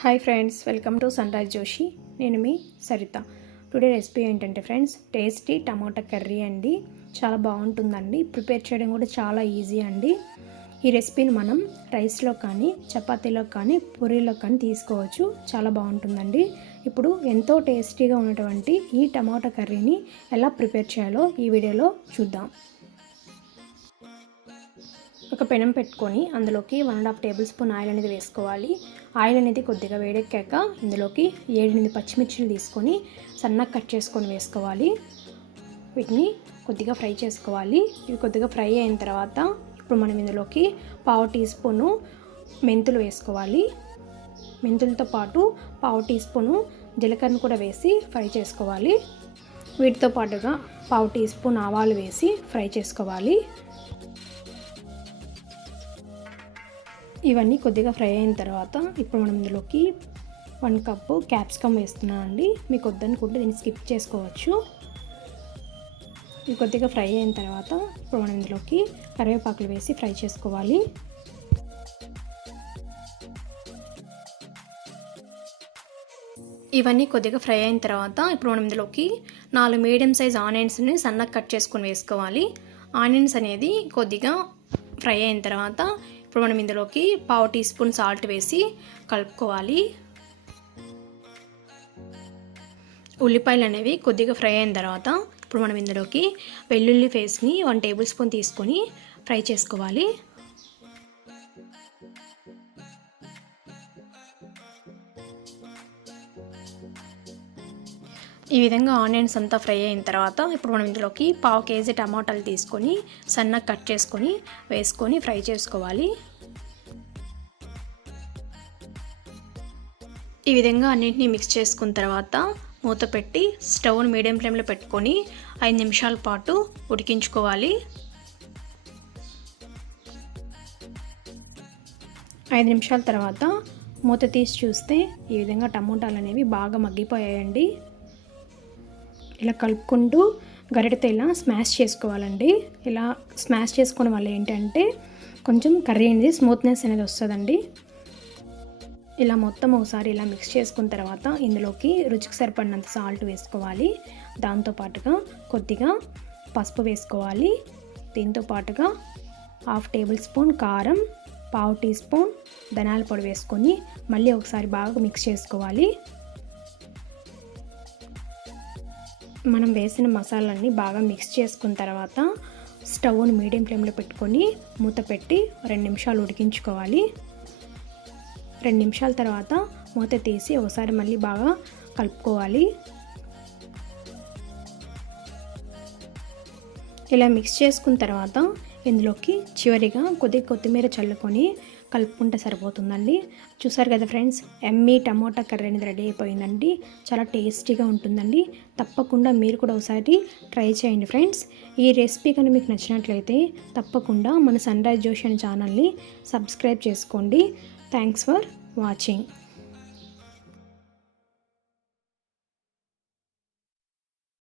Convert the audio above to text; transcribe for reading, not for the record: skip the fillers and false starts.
Hi friends, welcome to sunrise Joshi. నేను మీ Saritha. Today recipe ఏంటంటే friends, tasty టమాటా curry అండి. చాలా బాగుంటుందండి. ప్రిపేర్ చేయడం కూడా చాలా ఈజీ అండి. ఈ రెసిపీని మనం రైస్లో కానీ, చపాతీలో కానీ, పూరీలో కానీ తీసుకోవచ్చు. చాలా బాగుంటుందండి. ఇప్పుడు ఎంతో టేస్టీగా ఉన్నటువంటి ఈ టమాటా కర్రీని ఎలా ప్రిపేర్ చేయాలో ఈ వీడియోలో చూద్దాం. ఒక పెనం పెట్టుకొని అందులోకి 1.5 టేబుల్ స్పూన్ ఆయిల్ అనేది వేసుకోవాలి. ఆయిల్ అనేది కొద్దిగా వేడెక్కాక ఇందులోకి 7-8 పచ్చిమిర్చిలు తీసుకొని సన్నగా కట్ చేసుకొని వేసుకోవాలి. వీటిని కొద్దిగా ఫ్రై చేసుకోవాలి. ఇవి కొద్దిగా ఫ్రై అయిన తర్వాత ఇప్పుడు మనం ఇందులోకి 1/2 టీ స్పూను మెంతులు వేసుకోవాలి. మెంతులతో పాటు 1/2 టీ స్పూను జీలకర్రను కూడా వేసి ఫ్రై చేసుకోవాలి. వీటితో పాటుగా 1/2 టీ స్పూన్ ఆవాలు వేసి ఫ్రై చేసుకోవాలి. ఇవన్నీ కొద్దిగా ఫ్రై అయిన తర్వాత ఇప్పుడు మనం ఇందులోకి 1 కప్పు క్యాప్సికమ్ వేస్తున్నానండి. మీకు వద్దనుకుంటే దీన్ని స్కిప్ చేసుకోవచ్చు. ఇవి కొద్దిగా ఫ్రై అయిన తర్వాత ఇప్పుడు మనం ఇందులోకి కరివేపాకులు వేసి ఫ్రై చేసుకోవాలి. ఇవన్నీ కొద్దిగా ఫ్రై అయిన తర్వాత ఇప్పుడు మనం ఇందులోకి 4 మీడియం సైజ్ ఆనియన్స్ని సన్నగా కట్ చేసుకొని వేసుకోవాలి. ఆనియన్స్ అనేది కొద్దిగా ఫ్రై అయిన తర్వాత ఇప్పుడు మనం ఇందులోకి 1/2 టీ స్పూన్ సాల్ట్ వేసి కలుపుకోవాలి. ఉల్లిపాయలు అనేవి కొద్దిగా ఫ్రై అయిన తర్వాత ఇప్పుడు మనం ఇందులోకి వెల్లుల్లి పేస్ట్ని 1 టేబుల్ స్పూన్ తీసుకొని ఫ్రై చేసుకోవాలి. ఈ విధంగా ఆనియన్స్ అంతా ఫ్రై అయిన తర్వాత ఇప్పుడు మనం ఇందులోకి 1/2 కేజీ టమాటాలు తీసుకొని సన్నగా కట్ చేసుకొని వేసుకొని ఫ్రై చేసుకోవాలి. ఈ విధంగా అన్నింటినీ మిక్స్ చేసుకున్న తర్వాత మూత పెట్టి స్టవ్ని మీడియం ఫ్లేమ్లో పెట్టుకొని 5 నిమిషాల పాటు ఉడికించుకోవాలి. 5 నిమిషాల తర్వాత మూత తీసి చూస్తే ఈ విధంగా టమాటాలు అనేవి బాగా మగ్గిపోయాయండి. ఇలా కలుపుకుంటూ గరిటెతో ఇలా స్మాష్ చేసుకోవాలండి. ఇలా స్మాష్ చేసుకోవడం వల్ల ఏంటంటే కొంచెం కర్రీ అనేది స్మూత్నెస్ అనేది వస్తుందండి. ఇలా మొత్తం ఒకసారి ఇలా మిక్స్ చేసుకున్న తర్వాత ఇందులోకి రుచికి సరిపడినంత సాల్ట్ వేసుకోవాలి. దాంతోపాటుగా కొద్దిగా పసుపు వేసుకోవాలి. దీంతో పాటుగా 1/2 టేబుల్ స్పూన్ కారం, 1/2 టీ స్పూన్ ధనియాల పొడి వేసుకొని మళ్ళీ ఒకసారి బాగా మిక్స్ చేసుకోవాలి. మనం వేసిన మసాలాన్ని బాగా మిక్స్ చేసుకున్న తర్వాత స్టవ్ని మీడియం ఫ్లేమ్లో పెట్టుకొని మూత పెట్టి 2 నిమిషాలు ఉడికించుకోవాలి. 2 నిమిషాల తర్వాత మూత తీసి ఒకసారి మళ్ళీ బాగా కలుపుకోవాలి. ఇలా మిక్స్ చేసుకున్న తర్వాత ఇందులోకి చివరిగా కొద్దిగా కొత్తిమీర చల్లుకొని కలుపుకుంటే సరిపోతుందండి. చూసారు కదా ఫ్రెండ్స్, ఎమ్మీ టమాటా కర్రీ అనేది రెడీ అయిపోయిందండి. చాలా టేస్టీగా ఉంటుందండి. తప్పకుండా మీరు కూడా ఒకసారి ట్రై చేయండి ఫ్రెండ్స్. ఈ రెసిపీ కనుక మీకు నచ్చినట్లయితే తప్పకుండా మన సన్రైజ్ జోషి అనే ఛానల్ని సబ్స్క్రైబ్ చేసుకోండి. Thanks for watching.